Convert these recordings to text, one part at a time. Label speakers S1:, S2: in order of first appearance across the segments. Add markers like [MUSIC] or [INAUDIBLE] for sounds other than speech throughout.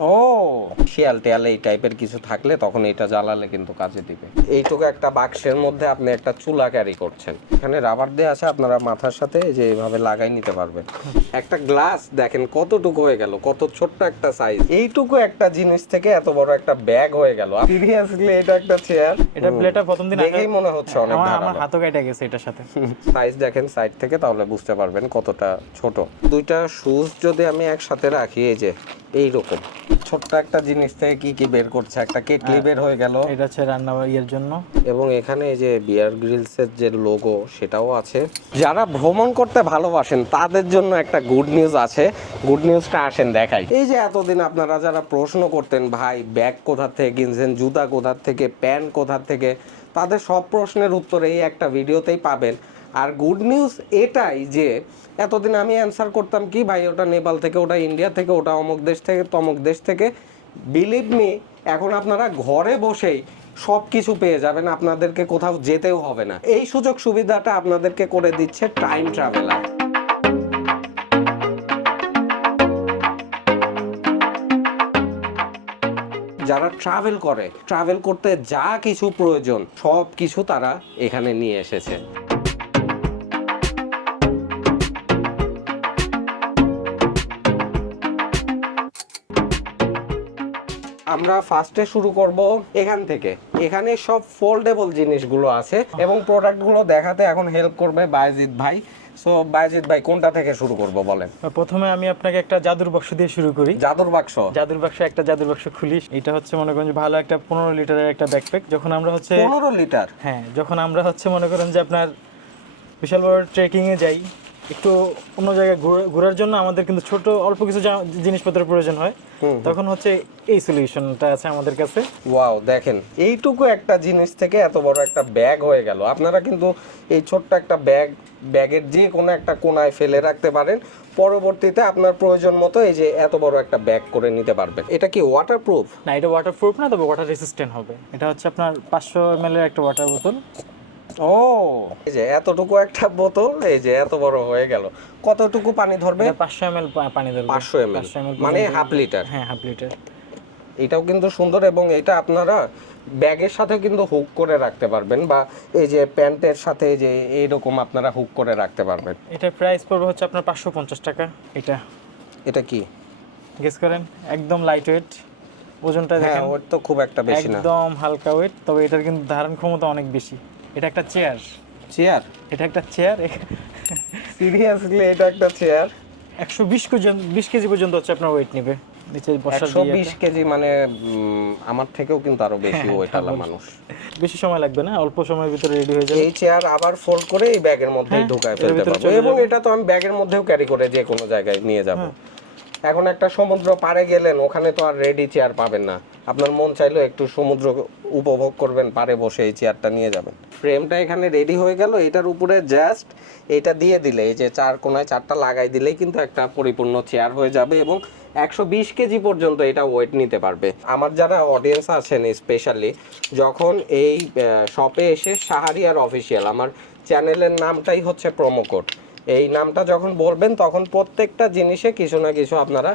S1: ও। শিয়াল টিয়াল এই টাইপের কিছু থাকলে তখন এটা জ্বালালে কিন্তু কাজে দিবে। এইটুকু একটা বাক্সের মধ্যে আপনি একটা চুলা ক্যারি করছেন। এখানে রাবার দিয়ে আছে আপনারা মাথার সাথে যে এইভাবে লাগাই নিতে পারবেন। একটা গ্লাস দেখেন কতটুকু হয়ে গেল কত ছোট্ট একটা সাইজ এইটুকু একটা জিনিস থেকে এত বড় একটা ব্যাগ হয়ে গেল। সিরিয়াসলি এটা একটা চেয়ার
S2: এটা প্লেটটা প্রথম দিন
S1: দেখেই মনে হচ্ছে অনেক
S2: আমার হাতও কেটে গেছে এটার সাথে।
S1: সাইজ দেখেন সাইড থেকে তাহলে বুঝতে পারবেন কতটা ছোট। দুইটা শুজ যদি আমি একসাথে রাখি এই যে এই রকম ছোট্ট একটা জিনিস থেকে কি কি বের করছে? একটা কেটলি বের হয়ে গেল।
S2: এটা হচ্ছে রান্না ইয়ের জন্য।
S1: এবং এখানে এই যে বিয়ার গ্রিলস এর যে লোগো সেটাও আছে। যারা ভ্রমণ করতে ভালোবাসেন তাদের জন্য একটা গুড নিউজ আছে। গুড নিউজটা আসেন দেখাই। এই যে এতদিন আপনারা যারা প্রশ্ন করতেন ভাই ব্যাগ কোথা থেকে কিনছেন? জুতা কোথা থেকে? প্যান্ট কোথা থেকে? তাদের সব প্রশ্নের উত্তর এই একটা ভিডিওতেই পাবেন। আর গুড নিউজ এটাই যে এতদিন আমি অ্যান্সার করতাম কি, ভাই, ওটা নেপাল থেকে, ওটা ইন্ডিয়া থেকে, ওটা অমুক দেশ থেকে, তমুক দেশ থেকে। বিলিভ মি এখন আপনারা ঘরে বসেই সব কিছু পেয়ে যাবেন, আপনাদেরকে কোথাও যেতেও হবে না। এই সুযোগ সুবিধাটা আপনাদেরকে করে দিচ্ছে টাইম ট্রাভেলার যারা ট্রাভেল করে ট্রাভেল করতে যা কিছু প্রয়োজন সব কিছু তারা এখানে নিয়ে এসেছে। আমরা ফার্স্টে শুরু করব এখান থেকে। এখানে সব ফোল্ডেবল জিনিসগুলো আছে এবং প্রোডাক্টগুলো দেখাতে এখন হেল্প করবে বায়জিৎ ভাই। সো বায়জিৎ ভাই কোনটা থেকে শুরু করব বলেন?
S2: প্রথমে আমি আপনাকে একটা জাদুর বাক্স দিয়ে শুরু করি।
S1: জাদুর বাক্স?
S2: জাদুর বাক্স একটা জাদুর বাক্স খুলি। এটা হচ্ছে মনে করেন যে ভালো একটা পনেরো লিটারের একটা ব্যাকপ্যাক যখন আমরা হচ্ছে
S1: পনেরো লিটার?
S2: হ্যাঁ যখন আমরা হচ্ছে মনে করেন যে আপনার বিশাল বড় ট্রেকিংয়ে যাই একটু অন্য জায়গায় ঘুরে- ঘোরার জন্য আমাদের কিন্তু ছোট অল্প কিছু জিনিসপত্রের প্রয়োজন হয়। তখন হচ্ছে এই সলিউশনটা আছে আমাদের কাছে।
S1: ওয়াও দেখেন এইটুকু একটা জিনিস থেকে এত বড় একটা ব্যাগ হয়ে গেল। আপনারা কিন্তু এই ছোট্ট একটা ব্যাগ ব্যাগের যে কোনো একটা কোনায় ফেলে রাখতে পারেন। পরবর্তীতে আপনার প্রয়োজন মতো এই যে এত বড় একটা ব্যাগ করে নিতে পারবেন। এটা কি ওয়াটারপ্রুফ
S2: না এটা ওয়াটারপ্রুফ না তবে ওয়াটার রেসিস্ট্যান্ট হবে। এটা হচ্ছে আপনার পাঁচশো এম এর একটা ওয়াটার বোতল
S1: ও। এই যে এতটুকু একটা বোতল এই যে এত বড় হয়ে গেল। কতটুকু পানি ধরবে?
S2: এটা পাঁচশো এম পানি ধরবে।
S1: পাঁচশো এম
S2: 500 ml
S1: মানে হাফ লিটার।
S2: হ্যাঁ হাফ লিটার।
S1: এটাও কিন্তু সুন্দর এবং এটা আপনারা ব্যাগের সাথে কিন্তু হুক করে রাখতে পারবেন বা এই যে প্যান্টের সাথে এই যে এইরকম আপনারা হুক করে রাখতে পারবেন।
S2: এটার প্রাইস পড়বে হচ্ছে আপনার পাঁচশো পঞ্চাশ টাকা। এটা।
S1: এটা কি?
S2: গেস করেন একদম লাইট ওয়েট ওজনটা
S1: হ্যাঁ
S2: দেখেন।
S1: ওর তো খুব একটা বেশি না।
S2: একদম হালকা ওয়েট তবে এটার কিন্তু ধারণ ক্ষমতা অনেক বেশি। এটা একটা চেয়ার
S1: চেয়ার
S2: এটা একটা চেয়ার
S1: সিরিয়াসলি এটা একটা চেয়ার
S2: একশো বিশ কেজি বিশ কেজি পর্যন্ত হচ্ছে আপনার ওয়েট নেবে। নিচে বসার দিয়ে
S1: বিশ কেজি মানে আমার থেকেও কিন্তু আরও বেশি ওয়েট আলা মানুষ।
S2: বেশি সময় লাগবে না? অল্প সময়ের ভিতরে রেডি হয়ে যাবে।
S1: এই চেয়ার আবার ফোল্ড করে এই ব্যাগের মধ্যেই
S2: হ্যাঁ,
S1: ঢুকায় ফেলতে পারব। এবং এটা তো আমি ব্যাগের মধ্যেও ক্যারি করে যে কোনো জায়গায় নিয়ে যাব। এখন একটা সমুদ্র পাড়ে গেলেন ওখানে তো আর রেডি চেয়ার পাবেন না। আপনার মন চাইলেও একটু সমুদ্র উপভোগ করবেন পাড়ে বসে এই চেয়ারটা নিয়ে যাবেন। ফ্রেমটা এখানে রেডি হয়ে গেল, এটার উপরে জাস্ট এটা দিয়ে দিলে, এই যে চার কোনায় চারটা লাগাই দিলেই কিন্তু একটা পরিপূর্ণ চেয়ার হয়ে যাবে এবং একশো বিশ কেজি পর্যন্ত এটা ওয়েট নিতে পারবে। আমার যারা অডিয়েন্স আছেন স্পেশালি যখন এই শপে এসে শাহারিয়ার অফিসিয়াল আমার চ্যানেলের নামটাই হচ্ছে প্রোমো কোড এই নামটা যখন বলবেন তখন প্রত্যেকটা জিনিসে কিছু না কিছু আপনারা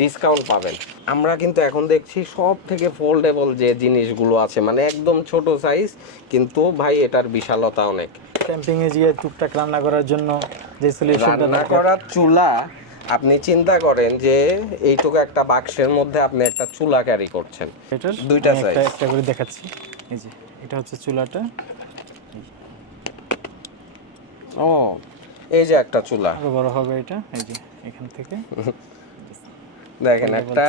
S1: ডিসকাউন্ট পাবেন। আমরা কিন্তু এখন দেখছি সব থেকে ফোল্ডেবল যে জিনিসগুলো আছে মানে একদম ছোট সাইজ কিন্তু ভাই এটার বিশালতা অনেক।
S2: ক্যাম্পিং এ গিয়ে টুকটাক রান্না করার জন্য যে সলিউশনটা
S1: রান্না করার চুলা আপনি চিন্তা করেন যে এইটুকু একটা বাক্সের মধ্যে আপনি একটা চুলা ক্যারি করছেন।
S2: এটার
S1: দুইটা
S2: সাইজ একটা একটা করে দেখাচ্ছি। এই যে এটা হচ্ছে চুলাটা।
S1: ও এই যে একটা চুলা।
S2: আরও বড় হবে এটা এই যে এখান থেকে।
S1: দেখেন একটা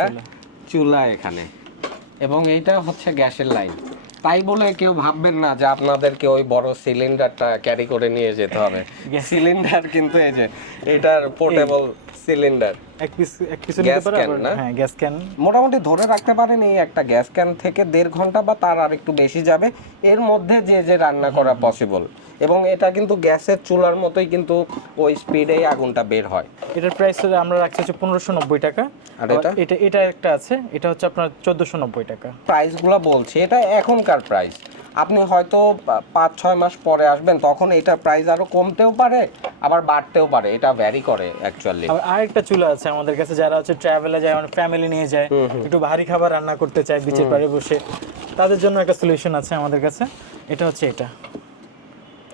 S2: চুলা।
S1: এখানে। এবং এইটা হচ্ছে গ্যাসের লাইন। তাই বলে কেউ ভাববেন না যে আপনাদেরকে ওই বড় সিলিন্ডারটা ক্যারি করে নিয়ে যেতে হবে। সিলিন্ডার কিন্তু এই যে এটার পোর্টেবল সিলিন্ডার।
S2: এক পিস এক পিস নিতে পারে
S1: না?
S2: হ্যাঁ গ্যাস ক্যান
S1: মোটামুটি ধরে রাখতে পারেন এই একটা গ্যাস ক্যান থেকে দেড় ঘণ্টা বা তার আর একটু বেশি যাবে। এর মধ্যে যে যে রান্না করা পসিবল এবং এটা কিন্তু গ্যাসের চুলার মতোই কিন্তু ওই স্পিডেই আগুনটা বের হয়।
S2: এটার প্রাইস আমরা রাখছি হচ্ছে পনেরোশো নব্বই টাকা।
S1: আর এটা?
S2: এটা এটা একটা আছে এটা হচ্ছে আপনার চোদ্দোশো নব্বই টাকা।
S1: প্রাইসগুলো বলছি এটা এখনকার প্রাইস আপনি হয়তো পাঁচ ছয় মাস পরে আসবেন তখন এটা প্রাইস আরও কমতেও পারে আবার বাড়তেও পারে এটা ভ্যারি করে অ্যাকচুয়ালি
S2: আরেকটা চুলা আছে আমাদের কাছে যারা হচ্ছে ট্রাভেলে যায় মানে ফ্যামিলি নিয়ে যায় একটু ভারী খাবার রান্না করতে চায় বিচের পাড়ে বসে। তাদের জন্য একটা সলিউশন আছে আমাদের কাছে। এটা হচ্ছে এটা।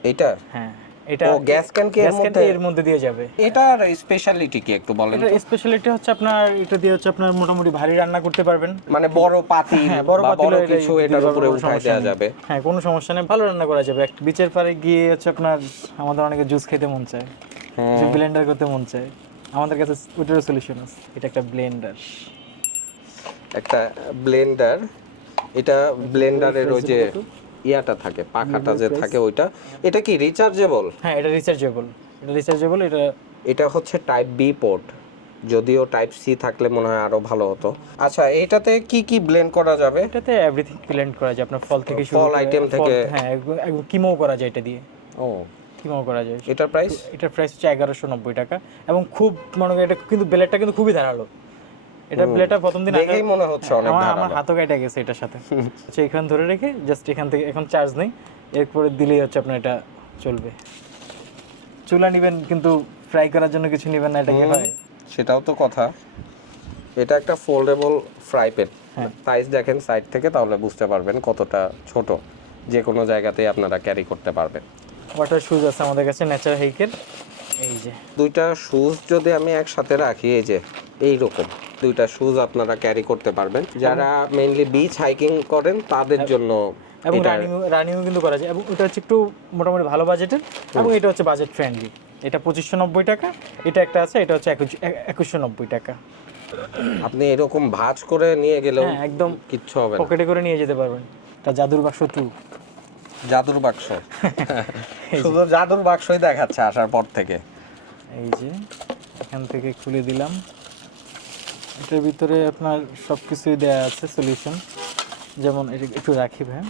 S1: এটা?
S2: হ্যাঁ এটা
S1: ও, gas can কি এর মধ্যে?
S2: এর মধ্যে দিয়ে যাবে।
S1: এটার স্পেশালিটি কি একটু বলেন
S2: এটা স্পেশালিটি হচ্ছে আপনার এটা দিয়ে হচ্ছে আপনার মোটামুটি ভারী রান্না করতে পারবেন।
S1: মানে বড় পাতি
S2: হ্যাঁ বড়
S1: বা বড় কিছু এটার উপরে
S2: কোনো সমস্যা
S1: দেওয়া যাবে।
S2: হ্যাঁ কোনো সমস্যা নেই ভালো রান্না করা যাবে। বিচের পাড়ে গিয়ে হচ্ছে আপনার আমাদের অনেকে জুস খেতে মন চায়।
S1: হ্যাঁ।
S2: ব্লেন্ডার করতে মন চায়। আমাদের কাছে ওটারও সলিউশন আছে। এটা একটা ব্লেন্ডার
S1: একটা ব্লেন্ডার এটা ব্লেন্ডারের ওই যে ইয়াটা থাকে পাখাটা যে থাকে ওইটা এটা কি রিচার্জেবল
S2: হ্যাঁ এটা রিচার্জেবল এটা রিচার্জেবল এটা
S1: এটা হচ্ছে টাইপ বি পোর্ট যদিও টাইপ সি থাকলে মনে হয় আরও ভালো হতো। আচ্ছা এটাতে কি কি ব্লেন্ড করা যাবে?
S2: এটাতে এভরিথিং ব্লেন্ড করা যায়। আপনার ফল থেকে শুরু
S1: ফল
S2: ফল-
S1: থেকে-
S2: হ্যাঁ কিমো করা যায় এটা দিয়ে।
S1: ও
S2: কিমো করা যায়?
S1: এটার প্রাইস
S2: এটার প্রাইস হচ্ছে এগারোশো নব্বই টাকা এবং খুব মনে করি এটা কিন্তু ব্লেডটা কিন্তু খুবই ধারালো। এটা ব্লেডটা প্রথম দিন আগে-
S1: দেখেই মনে হচ্ছে অনেক
S2: আমার আমার হাতও কেটে গেছে এটার সাথে। আচ্ছা এখান ধরে রেখে জাস্ট এখান থেকে এখন চার্জ নেই। এরপরে দিলেই হচ্ছে আপনার এটা চলবে। চুলা নেবেন কিন্তু ফ্রাই করার জন্য কিছু নেবেন না এটা কি হয়?
S1: সেটাও তো কথা। এটা একটা ফোল্ডেবল ফ্রাই প্যান। সাইজ দেখেন সাইড থেকে তাহলে বুঝতে পারবেন কতটা ছোট। যে কোনো জায়গাতেই আপনারা ক্যারি করতে পারবেন।
S2: ওয়াটার শুজ আছে আমাদের কাছে ন্যাচারাল হেইকের এই যে।
S1: দুইটা শুজ যদি আমি একসাথে রাখি এই যে এই রকম দুইটা শুজ আপনারা ক্যারি করতে পারবেন। যারা মেইনলি বিচ হাইকিং করেন তাদের জন্য
S2: এবং রানিং রানিংও কিন্তু করা যায়। এবং এটা হচ্ছে একটু মোটামুটি ভালো বাজেটের এবং এটা হচ্ছে বাজেট ফ্রেন্ডলি এটা পঁচিশশো নব্বই টাকা এটা একটা আছে এটা হচ্ছে একুশ একুশশো নব্বই টাকা।
S1: আপনি এরকম ভাঁজ করে নিয়ে গেলেও
S2: হ্যাঁ একদম
S1: কিচ্ছু হবে
S2: পকেটে করে নিয়ে যেতে পারবেন। এটা জাদুর বাক্স টু
S1: জাদুর বাক্স। [LAUGHS] শুধু জাদুর বাক্সই দেখাচ্ছে আসার পর থেকে।
S2: এই যে এখান থেকে খুলে দিলাম। এটার ভিতরে আপনার সব কিছুই দেওয়া আছে সলিউশন যেমন এটা একটু রাখি ভাই।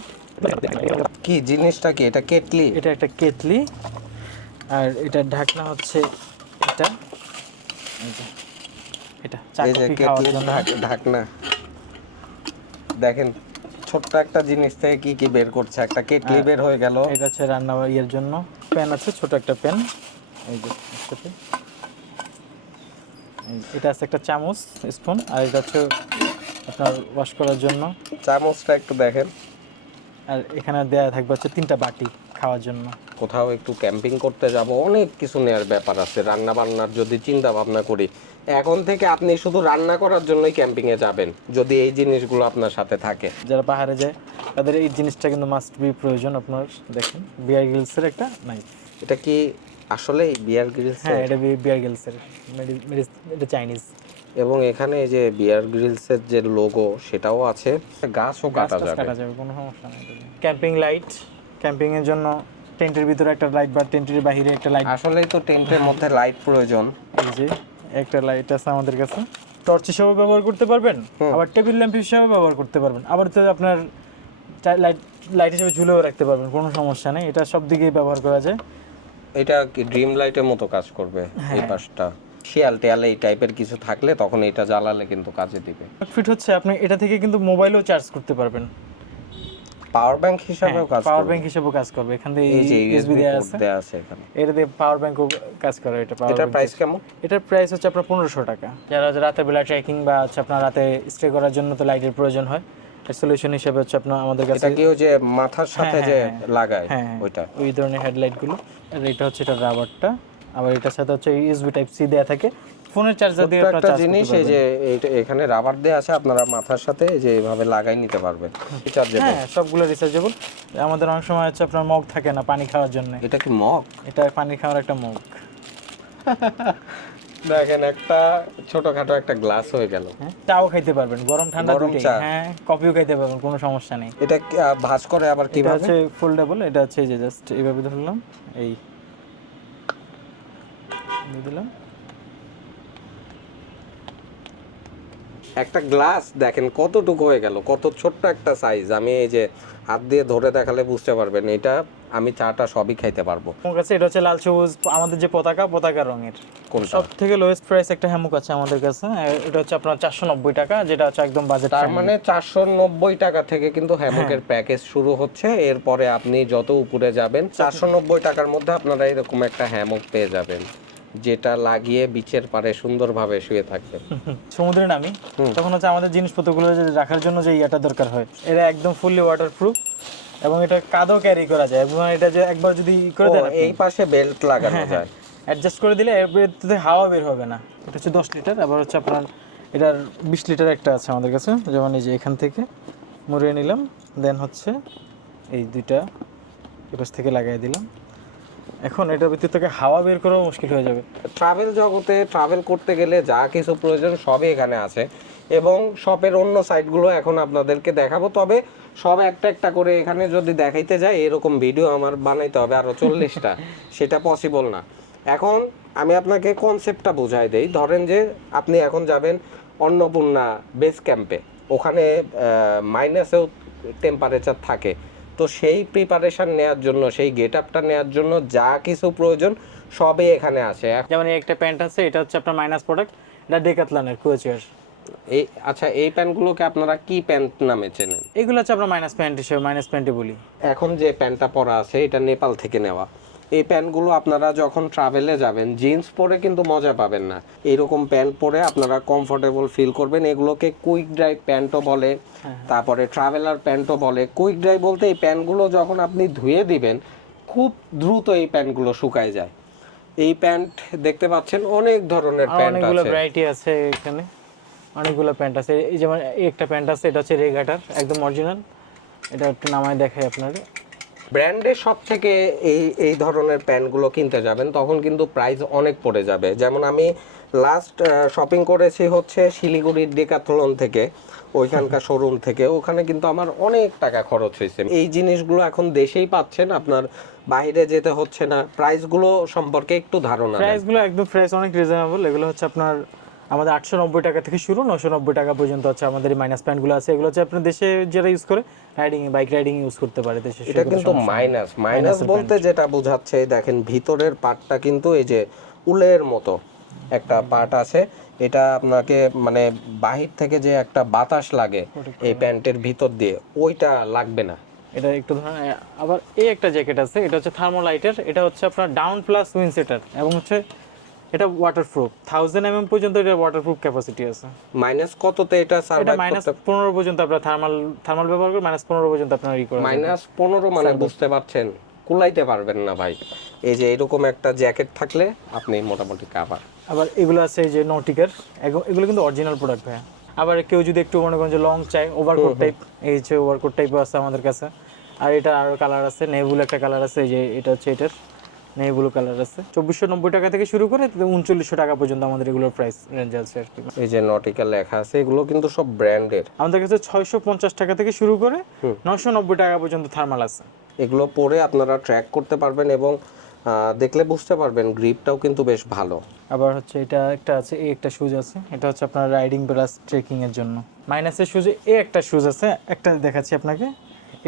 S1: কি জিনিসটা কি? এটা কেটলি?
S2: এটা একটা কেটলি। আর এটা ঢাকনা হচ্ছে এটা। এটা
S1: ঢাকনা। দেখেন ছোট্ট একটা জিনিস থেকে কি কি বের করছে? একটা কেটলি বের হয়ে গেল।
S2: এটা হচ্ছে রান্না ইয়ের জন্য। প্যান আছে ছোট একটা প্যান। এই যে এর সাথে। এটা আছে একটা চামচ স্পুন। আর এটা হচ্ছে আপনার ওয়াশ করার জন্য।
S1: চামচটা একটু দেখেন।
S2: আর এখানে দেয়া থাকবে হচ্ছে তিনটা বাটি খাওয়ার জন্য।
S1: কোথাও একটু ক্যাম্পিং করতে যাব অনেক কিছু নেওয়ার ব্যাপার আছে। রান্না বান্নার যদি চিন্তা ভাবনা করি এখন থেকে আপনি শুধু রান্না করার জন্যই ক্যাম্পিং এ যাবেন যদি এই জিনিসগুলো আপনার সাথে থাকে।
S2: যারা পাহাড়ে যায় তাদের এই জিনিসটা কিন্তু মাস্ট বি প্রয়োজন আপনার দেখেন বিয়ার গিলসের একটা নাইফ
S1: এটা কি আসলে বিয়ার গ্রিলস
S2: হ্যাঁ এটা বিয়ার গিলসের এটা চাইনিজ
S1: এবং এখানে যে বিয়ার গ্রিলস এর যে লোগো সেটাও আছে। গাছও কাটা যাবে।
S2: কাটা যাবে কোনো সমস্যা নেই। ক্যাম্পিং লাইট ক্যাম্পিং এর জন্য টেন্টের ভিতরে একটা লাইট বা টেন্টের বাইরে একটা লাইট
S1: আসলেই তো টেন্টের মধ্যে লাইট প্রয়োজন।
S2: এই যে একটা লাইট আছে আমাদের কাছে। টর্চ হিসেবে ব্যবহার করতে পারবেন? আবার টেবিল ল্যাম্প হিসেবে ব্যবহার করতে পারবেন। আবার তো আপনার লাইট লাইট হিসেবে ঝুলেও রাখতে পারবেন কোনো সমস্যা নেই। এটা সব দিকেই ব্যবহার করা যায়।
S1: এটা কি ড্রিম লাইটের মতো কাজ করবে এই পাশটা? শিয়াল টিয়াল এই টাইপের কিছু থাকলে তখন এটা জ্বালালে কিন্তু কাজে দিবে।
S2: ফিট হচ্ছে আপনি এটা থেকে কিন্তু মোবাইলও চার্জ করতে পারবেন।
S1: পাওয়ার ব্যাংক হিসাবেও কাজ
S2: পাওয়ার ব্যাংক হিসেবেও কাজ করবে। এখান থেকে ইউএসবি
S1: পোর্ট
S2: আছে।
S1: দেওয়া আছে এখানে।
S2: এটা দিয়ে পাওয়ার ব্যাংকও কাজ করে এটা পাওয়ার
S1: এটার প্রাইস কেমন?
S2: এটার প্রাইস হচ্ছে আপনার পনেরোশো টাকা। যারা রাতের বেলা ট্রেকিং বা হচ্ছে আপনার রাতে স্টে করার জন্য তো লাইটের প্রয়োজন হয় সলিউশন হিসেবে হচ্ছে আপনার আমাদের কাছে
S1: এটা কি ওই যে মাথার সাথে যে লাগায়
S2: হ্যাঁ হ্যাঁ,
S1: ওইটা?
S2: ওই ধরনের হেডলাইটগুলো। আর এটা হচ্ছে এটা রাবারটা আবার এটার সাথে হচ্ছে ইউএসবি টাইপ সি দেয়া থাকে। ফোনের চার্জার দিয়ে
S1: একটা জিনিস এই যে এখানে রাবার দেওয়া আছে আপনারা মাথার সাথে যে এইভাবে লাগাই নিতে পারবেন। রিচার্জেবল
S2: হ্যাঁ সবগুলো রিচার্জেবল আমাদের অনেক সময় হচ্ছে আপনার মগ থাকে না পানি খাওয়ার জন্য।
S1: এটা কি মগ?
S2: এটা পানি খাওয়ার একটা মগ। [LAUGHS]
S1: দেখেন একটা ছোটখাটো একটা গ্লাস হয়ে গেল।
S2: হ্যাঁ চাও খাইতে পারবেন। গরম ঠান্ডা দুটোই হ্যাঁ কফিও খাইতে পারবেন কোনো সমস্যা নেই।
S1: এটা কি, ভাঁজ করে আবার কীভাবে?
S2: হচ্ছে ফোল্ডেবল এটা হচ্ছে যে জাস্ট এইভাবে ধরলাম এই। দিয়ে দিলাম।
S1: একটা গ্লাস দেখেন কতটুকু হয়ে গেল কত ছোট্ট একটা সাইজ আমি এই যে হাত দিয়ে ধরে দেখালে বুঝতে পারবেন এটা আমি চাটা সবই খাইতে পারব।
S2: আমার কাছে এটা হচ্ছে লাল সবুজ আমাদের যে পতাকা পতাকা রঙের। সব থেকে লোয়েস্ট প্রাইস একটা হ্যামুক আছে আমাদের কাছে এটা হচ্ছে আপনার চারশো নব্বই টাকা যেটা হচ্ছে একদম বাজেট
S1: তার মানে চারশো নব্বই টাকা থেকে কিন্তু হ্যামকের প্যাকেজ শুরু হচ্ছে এরপরে আপনি যত উপরে যাবেন চারশো নব্বই টাকার মধ্যে আপনারা এরকম একটা হ্যামক পেয়ে যাবেন। যেটা লাগিয়ে বিচের পারে সুন্দরভাবে শুয়ে থাকবেন
S2: সমুদ্রে নামি তখন হচ্ছে আমাদের জিনিসপত্রগুলো রাখার জন্য যে ইয়াটা দরকার হয় এটা একদম ফুললি ওয়াটারপ্রুফ এবং এটা কাদও ক্যারি করা যায় এবং এটা যে একবার যদি করে দেন
S1: এই পাশে বেল্ট লাগানো
S2: হ্যাঁ,
S1: যায়।
S2: অ্যাডজাস্ট করে দিলে এর থেকে হাওয়া বের হবে না। এটা হচ্ছে দশ লিটার আবার হচ্ছে আপনার এটার বিশ লিটার একটা আছে আমাদের কাছে। যেমন এই যে এখান থেকে মুড়িয়ে নিলাম দেন হচ্ছে এই দুইটা এপাশ থেকে লাগাই দিলাম। এখন এটার ভিতর থেকে হাওয়া বের করাও মুশকিল হয়ে যাবে।
S1: ট্রাভেল জগতে ট্রাভেল করতে গেলে যা কিছু প্রয়োজন সবই এখানে আছে এবং শপের অন্য সাইটগুলো এখন আপনাদেরকে দেখাবো। তবে সব একটা একটা করে এখানে যদি দেখাইতে যায় এরকম ভিডিও আমার বানাইতে হবে আরও চল্লিশটা [LAUGHS] সেটা পসিবল না। এখন আমি আপনাকে কনসেপ্টটা বুঝাই দেই। ধরেন যে আপনি এখন যাবেন অন্নপূর্ণা বেস ক্যাম্পে ওখানে মাইনাসেও টেম্পারেচার থাকে। তো সেই প্রিপারেশন নেওয়ার জন্য সেই গেট আপটা নেওয়ার জন্য যা কিছু প্রয়োজন সবই এখানে আছে।
S2: যেমন একটা প্যান্ট আছে এটা হচ্ছে আপনার মাইনাস প্রোডাক্ট এটা ডেকাতলানের কুয়েচুয়ার
S1: এই আচ্ছা এই প্যান্টগুলোকে আপনারা কি প্যান্ট নামে চেনেন?
S2: এগুলো হচ্ছে আমরা মাইনাস প্যান্ট হিসেবে মাইনাস প্যান্টে বলি।
S1: এখন যে প্যান্টটা পরা আছে এটা নেপাল থেকে নেওয়া। এই প্যান্টগুলো আপনারা যখন ট্রাভেলে যাবেন জিন্স পরে কিন্তু মজা পাবেন না। এইরকম প্যান্ট পরে আপনারা কমফোর্টেবল ফিল করবেন। এগুলোকে কুইক ড্রাইভ প্যান্টও বলে তারপরে ট্রাভেলার প্যান্টও বলে। কুইক ড্রাইভ বলতে এই প্যান্টগুলো যখন আপনি ধুয়ে দিবেন খুব দ্রুত এই প্যান্টগুলো শুকায় যায়। এই প্যান্ট দেখতে পাচ্ছেন অনেক ধরনের প্যান্ট
S2: অনেকগুলো ভ্যারাইটি আছে এখানে। অনেকগুলো প্যান্ট আছে। এই যেমন একটা প্যান্ট আছে এটা হচ্ছে রেগাটার একদম অরিজিনাল এটা একটু নামায় দেখাই আপনাদের।
S1: ব্র্যান্ডের সব থেকে এই এই ধরনের প্যান্টগুলো কিনতে যাবেন, তখন কিন্তু প্রাইস অনেক পড়ে যাবে। যেমন আমি লাস্ট শপিং করেছি হচ্ছে শিলিগুড়ির ডেকাথলন থেকে, ওইখানকার শোরুম থেকে। ওখানে কিন্তু আমার অনেক টাকা খরচ হয়েছে। এই জিনিসগুলো এখন দেশেই পাচ্ছেন, আপনার বাইরে যেতে হচ্ছে না। প্রাইসগুলো সম্পর্কে একটু ধারণা।
S2: প্রাইসগুলো একদম ফ্রেশ অনেক রিজনেবল এগুলো হচ্ছে আপনার আমাদের আটশো নব্বই টাকা থেকে শুরু নশো নব্বই টাকা পর্যন্ত হচ্ছে আমাদের এই মাইনাস প্যান্টগুলো আছে। এগুলো হচ্ছে আপনার দেশে যারা ইউজ করে রাইডিং বাইক রাইডিং ইউজ করতে পারে দেশে।
S1: এটা কিন্তু মাইনাস মাইনাস বলতে যেটা বোঝাচ্ছে দেখেন ভিতরের পার্টটা কিন্তু এই যে উলের মতো একটা পার্ট আছে। এটা আপনাকে মানে বাহির থেকে যে একটা বাতাস লাগে এই প্যান্টের ভিতর দিয়ে ওইটা লাগবে না।
S2: এটা একটু ধরেন আবার এই একটা জ্যাকেট আছে এটা হচ্ছে থার্মোলাইটের এটা হচ্ছে আপনার ডাউন প্লাস উইনসেটার এবং হচ্ছে এটা ওয়াটারপ্রুফ থাউজেন্ড এমএম পর্যন্ত এটা ওয়াটারপ্রুফ ক্যাপাসিটি আছে।
S1: মাইনাস কততে এটা
S2: এটা
S1: সার্ভাইভ
S2: মাইনাস
S1: করতে
S2: পনেরো পর্যন্ত আপনার থার্মাল থার্মাল ব্যবহার করে মাইনাস পনেরো পর্যন্ত আপনার ই করে
S1: মাইনাস পনেরো মানে বুঝতে পারছেন? কুলাইতে পারবেন না ভাই। এই যে এরকম একটা জ্যাকেট থাকলে আপনি মোটামুটি কাভার
S2: আবার এগুলো আছে এই যে নটিকার এগুলো কিন্তু অরিজিনাল প্রোডাক্ট ভাই আবার কেউ যদি একটু মনে করেন যে লং চাই ওভারকোট টাইপ এই যে ওভারকোট টাইপও আছে আমাদের কাছে। আর এটা আরও কালার আছে নেভুল একটা কালার আছে এই যে এটা হচ্ছে এটার। নেভুল কালার আছে। চব্বিশশো নব্বই টাকা থেকে শুরু করে উনচল্লিশশো টাকা পর্যন্ত আমাদের এগুলোর প্রাইস রেঞ্জ আছে আর কি।
S1: এই যে নটিকা লেখা আছে এগুলো কিন্তু সব ব্র্যান্ডের
S2: আমাদের কাছে ছয়শো পঞ্চাশ টাকা থেকে শুরু করে নশো নব্বই টাকা পর্যন্ত থার্মাল আছে।
S1: এগুলো পরে আপনারা ট্র্যাক করতে পারবেন এবং দেখলে বুঝতে পারবেন গ্রিপটাও কিন্তু বেশ ভালো।
S2: আবার হচ্ছে এটা একটা আছে এই একটা শুজ আছে। এটা হচ্ছে আপনার রাইডিং প্লাস ট্রেকিং এর জন্য। মাইনাসের শুজে এই একটা শুজ আছে। একটা দেখাচ্ছি আপনাকে।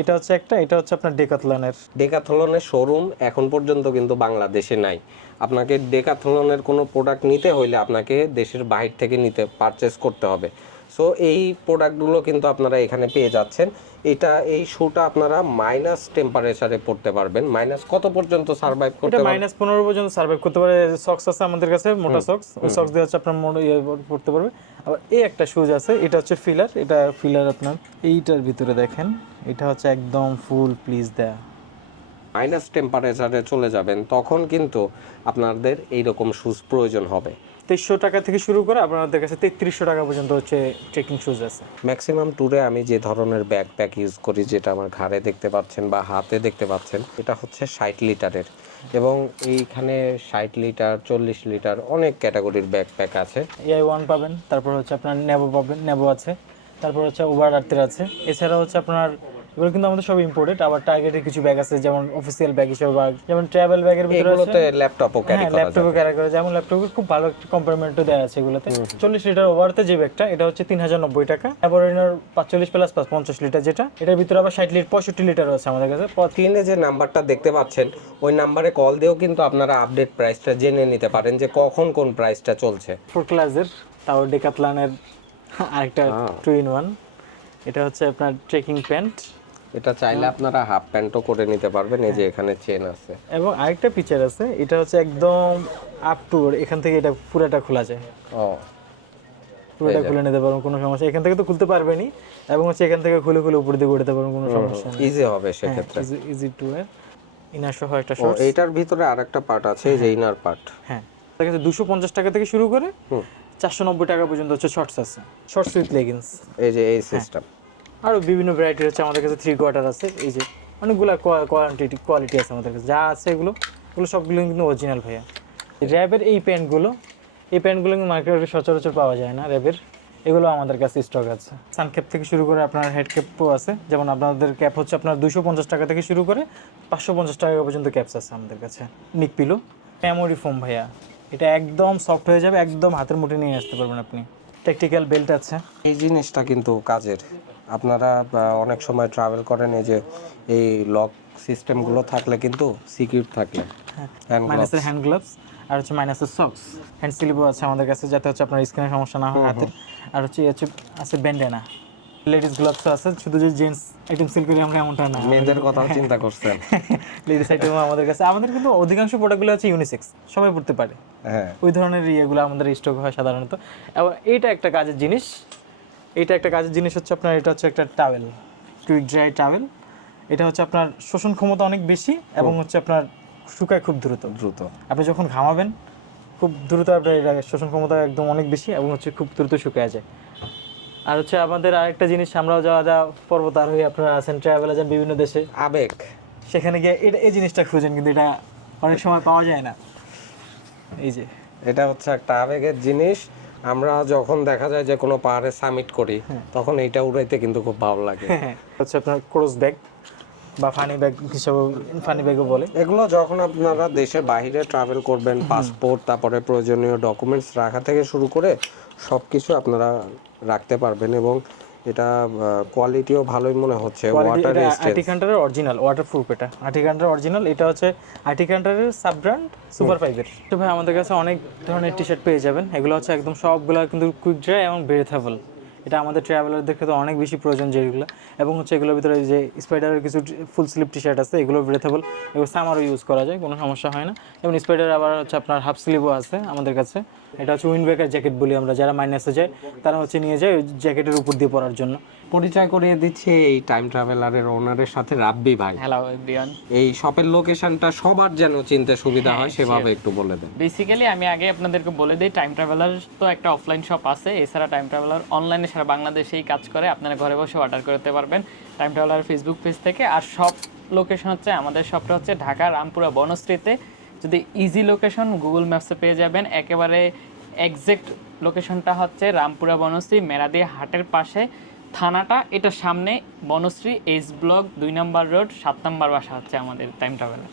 S2: এটা হচ্ছে একটা এটা হচ্ছে আপনার ডেকাথলনের
S1: ডেকাথলনের শোরুম এখন পর্যন্ত কিন্তু বাংলাদেশে নাই। আপনাকে ডেকাথলনের কোনো প্রোডাক্ট নিতে হইলে আপনাকে দেশের বাইরে থেকে নিতে পারচেস করতে হবে। সো এই প্রোডাক্টগুলো কিন্তু আপনারা এখানে পেয়ে যাচ্ছেন। এটা এই শুটা আপনারা মাইনাস টেম্পারেচারে পড়তে পারবেন। মাইনাস কত পর্যন্ত সার্ভাইভ করতে পারবেন?
S2: মাইনাস পনেরো পর্যন্ত সার্ভাইভ করতে পারে। সক্স আছে আমাদের কাছে মোটা সক্স ওই সক্স দিয়ে হচ্ছে আপনার ইয়ে পড়তে পারবে। আবার এই একটা শুজ আছে এটা হচ্ছে ফিলার এটা ফিলার আপনার এইটার ভিতরে দেখেন। এটা হচ্ছে একদম ফুল প্লিজ দেয়া।
S1: মাইনাস টেম্পারেচারে চলে যাবেন তখন কিন্তু আপনাদের এইরকম শুজ প্রয়োজন হবে।
S2: তেইশশো টাকা থেকে শুরু করে আপনাদের কাছে তেত্রিশশো টাকা পর্যন্ত হচ্ছে ট্রেকিং শুজ আছে।
S1: ম্যাক্সিমাম ট্যুরে আমি যে ধরনের ব্যাকপ্যাক ইউজ করি যেটা আমার ঘাড়ে দেখতে পাচ্ছেন বা হাতে দেখতে পাচ্ছেন এটা হচ্ছে ষাট লিটারের। এবং এইখানে ষাট লিটার চল্লিশ লিটার অনেক ক্যাটাগরির ব্যাকপ্যাক আছে।
S2: এআই ওয়ান পাবেন তারপর হচ্ছে আপনার নেব পাবেন নেব আছে তারপর হচ্ছে ওভার আর্থের আছে। এছাড়া হচ্ছে আপনার এগুলো কিন্তু আমাদের সব ইম্পোর্টেড আবার টার্গেটের কিছু ব্যাগ আছে যেমন অফিসিয়াল ব্যাগ হিসেবে ব্যাগ যেমন ট্রাভেল ব্যাগের ভিতরে আছে।
S1: এগুলোতে ল্যাপটপও ক্যারি করা যায়
S2: ল্যাপটপে ক্যারি করা যেমন ল্যাপটপে খুব ভালো একটা কম্পারমেন্টও দেওয়া আছে এগুলোতে। চল্লিশ লিটার ওভারতে যে ব্যাগটা এটা হচ্ছে তিন হাজার নব্বই টাকা। অ্যাবোরিনার পাঁচচল্লিশ প্লাস প্লাস পঞ্চাশ লিটার যেটা এটার ভিতরে আবার ষাট লিটার পঁয়ষট্টি লিটার আছে আমাদের কাছে।
S1: স্ক্রিনে যে নাম্বারটা দেখতে পাচ্ছেন ওই নাম্বারে কল দিয়েও কিন্তু আপনারা আপডেট প্রাইসটা জেনে নিতে পারেন যে কখন কোন প্রাইসটা চলছে।
S2: ফোর ক্লাসের তাও ডেকাথলানের আরেকটা টু ইন ওয়ান এটা হচ্ছে আপনার ট্রেকিং প্যান্ট
S1: এটা চাইলে আপনারা হাফ প্যান্টও করে নিতে পারবেন এই যে এখানে চেন আছে।
S2: এবং আরেকটা ফিচার আছে এটা হচ্ছে একদম আপ টু এখান থেকে এটা পুরোটা খোলা যায়।
S1: ও।
S2: পুরোটা খুলে নিতে পারবেন কোনো সমস্যা এখান থেকে তো খুলতে পারবেনই এবং হচ্ছে এখান থেকে খুলে খুলে উপর দিকে উঠতে পারবেন কোনো সমস্যা নেই।
S1: ইজি হবে সেক্ষেত্রে।
S2: ইজি টু এর ইনার সহ একটা শর্টস
S1: এইটার ভিতরে আরেকটা পার্ট আছে এই যে ইনার পার্ট
S2: হ্যাঁ। দেখা যাচ্ছে দুশো পঞ্চাশ টাকা থেকে শুরু করে চারশো নব্বই টাকা পর্যন্ত হচ্ছে শর্টস আছে। শর্টস উইথ লেগিংস
S1: এই যে এই সিস্টেম
S2: আরও বিভিন্ন ভ্যারাইটি হচ্ছে আমাদের কাছে থ্রি কোয়ার্টার আছে, এই যে অনেকগুলো কোয়ালিটি কোয়ালিটি আছে আমাদের কাছে, যা আছে এগুলো এগুলো সবগুলো কিন্তু অরিজিনাল ভাইয়া। র্যাবের এই প্যান্টগুলো এই প্যান্টগুলো কিন্তু মার্কেটে সচরাচর পাওয়া যায় না র্যাবের, এগুলো আমাদের কাছে স্টক আছে। সানক্যাপ থেকে শুরু করে আপনার হেড ক্যাপও আছে, যেমন আপনাদের ক্যাপ হচ্ছে আপনার দুশো পঞ্চাশ টাকা থেকে শুরু করে পাঁচশো পঞ্চাশ টাকা পর্যন্ত ক্যাপস আছে আমাদের কাছে নিক পিলো মেমোরি ফোম ভাইয়া। এটা একদম সফট হয়ে যাবে, একদম হাতের মুঠে নিয়ে আসতে পারবেন আপনি। টেকটিক্যাল বেল্ট আছে।
S1: এই জিনিসটা কিন্তু কাজের। আপনারা অনেক সময় ট্রাভেল করেন এই যে এই লক সিস্টেমগুলো থাকলে কিন্তু সিকিউর থাকলে।
S2: মাইনাসের হ্যান্ড গ্লাভস আর হচ্ছে মাইনাসের সক্স হ্যান্ড স্লিভও আছে আমাদের কাছে যাতে হচ্ছে আপনার স্কিনের সমস্যা না হয় হাতের। আর হচ্ছে হচ্ছে আছে ব্যান্ডেনা লেডিস গ্লাভসও আছে শুধু যে জেন্টস আইটেম সেল করি আমরা এমনটা না।
S1: মেয়েদের কথা চিন্তা করছেন। [LAUGHS]
S2: লেডিস আমাদের কাছে। আমাদের কিন্তু অধিকাংশ প্রোডাক্টগুলো হচ্ছে ইউনিসেক্স সবাই পড়তে পারে।
S1: হ্যাঁ।
S2: ওই ধরনের ইয়েগুলো আমাদের স্টক হয় সাধারণত। এবং এইটা একটা কাজের জিনিস। এইটা একটা কাজের জিনিস হচ্ছে আপনার এটা হচ্ছে একটা টাওয়েল কুইক ড্রাই টাওয়েল এটা হচ্ছে আপনার শোষণ ক্ষমতা অনেক বেশি এবং হচ্ছে আপনার শুকায় খুব দ্রুত।
S1: দ্রুত।
S2: আপনি যখন ঘামাবেন খুব দ্রুত আপনার এটা শোষণ ক্ষমতা একদম অনেক বেশি এবং হচ্ছে খুব দ্রুত শুকায় যায়। আর হচ্ছে আমাদের আরেকটা জিনিস আমরাও যাওয়া যা পর্বত আর হয়ে আপনারা আছেন ট্রাভেলে যান বিভিন্ন দেশে।
S1: আবেগ।
S2: সেখানে গিয়ে এটা এই জিনিসটা খুঁজেন কিন্তু এটা অনেক সময় পাওয়া যায় না। এই যে।
S1: এটা হচ্ছে একটা আবেগের জিনিস। আমরা যখন দেখা যায় যে কোনো পাহাড়ে সামিট করি তখন এইটা উড়াইতে কিন্তু খুব ভালো লাগে।
S2: হচ্ছে আপনার ক্রস ব্যাগ বা ফানি ব্যাগ হিসেবে ফানি ব্যাগও বলে।
S1: এগুলো যখন আপনারা দেশের বাইরে ট্রাভেল করবেন পাসপোর্ট তারপরে প্রয়োজনীয় ডকুমেন্টস রাখা থেকে শুরু করে সব কিছু আপনারা রাখতে পারবেন এবং এটা কোয়ালিটিও ভালোই মনে হচ্ছে ওয়াটার
S2: আর্টি কান্টারের অরিজিনাল ওয়াটারপ্রুফ এটা। আইটি কান্টার অরিজিনাল এটা হচ্ছে আইটি কান্টারের সাব ব্র্যান্ড সুপার ফাইভের তো ভাই আমাদের কাছে অনেক ধরনের টি শার্ট পেয়ে যাবেন। এগুলো হচ্ছে একদম সবগুলো কিন্তু কুইক ড্রাই এবং ব্রেথেবল এটা আমাদের ট্রাভেলারদের ক্ষেত্রে অনেক বেশি প্রয়োজন যেগুলো এবং হচ্ছে এগুলোর ভিতরে যে স্পাইডারের কিছু ফুল স্লিপ টি শার্ট আছে, এগুলো ব্রেথেবল এগুলো সামারও ইউজ করা যায়, কোনো সমস্যা হয় না। এবং স্পাইডার আবার হচ্ছে আপনার হাফ স্লিভও আছে আমাদের কাছে। এটা হচ্ছে উইন্ডব্রেকার জ্যাকেট বলি আমরা, যারা মাইনাসে যায়, তারা হচ্ছে নিয়ে যায় জ্যাকেটের উপর দিয়ে পরার জন্য।
S1: পরিচয় করিয়ে দিচ্ছে এই টাইম ট্রাভেলারের ওনারের সাথে রাব্বি ভাই।
S3: হ্যালো এভরিওয়ান
S1: এই শপের লোকেশনটা সবার যেন চিনতে সুবিধা হয় সেভাবে একটু বলে দেন।
S3: বেসিক্যালি আমি আগে আপনাদেরকে বলে দিই টাইম ট্রাভেলার তো একটা অফলাইন শপ আছে। এছাড়া টাইম ট্রাভেলার অনলাইনে সারা বাংলাদেশেই কাজ করে। আপনারা ঘরে বসে অর্ডার করতে পারবেন টাইম ট্রাভেলার ফেসবুক পেজ থেকে। আর সব লোকেশন হচ্ছে আমাদের শপটা হচ্ছে ঢাকা রামপুরা বনশ্রীতে। যদি ইজি লোকেশন গুগল ম্যাপসে পেয়ে যাবেন একেবারে এক্সাক্ট লোকেশনটা হচ্ছে রামপুরা বনশ্রী মেরাদি হাটের পাশে। থানাটা, এটা সামনে, বনশ্রী এইচ ব্লক দুই নম্বর রোড, সাত নম্বর বাসা হচ্ছে আমাদের টাইম ট্রাভেলার